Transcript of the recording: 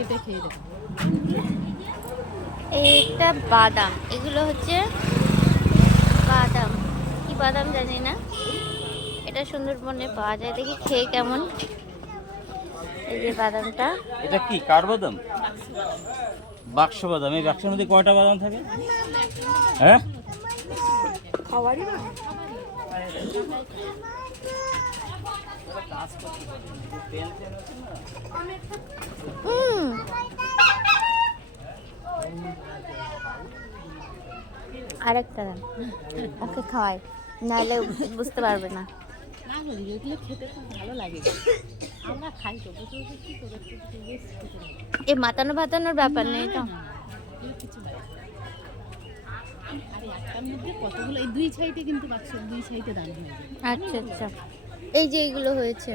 এটা খেয়ে দেখো। এটা বাদাম, এগুলো হচ্ছে বাদাম, কি বাদাম জানি না। এটা সুন্দরবনে পাওয়া যায়, দেখি খেয়ে কেমন। এই যে বাদামটা, এটা কি কার বাদাম? বাক্স বাদাম। এই বাক্সের মধ্যে কয়টা বাদাম থাকে? হ্যাঁ, খাওয়ারই না। হুম, আরেকটা দেন, ওকে খাওয়াই, নাহলে বুঝতে পারবে না। না বলি এগুলো খেতে খুব ভালো লাগে, আমরা খাই তো বসে বসে কি করে একটু একটু বেশ খেতে লাগে। এ মাতানো ভাতানোর ব্যাপার নেই তো। এগুলো কিছু না। আরে একটার মধ্যে কতগুলো, এই দুই সাইডে কিন্তু বাক্সের দুই সাইডে দাম হয়ে যায়। আচ্ছা আচ্ছা, এই যে এইগুলো হয়েছে।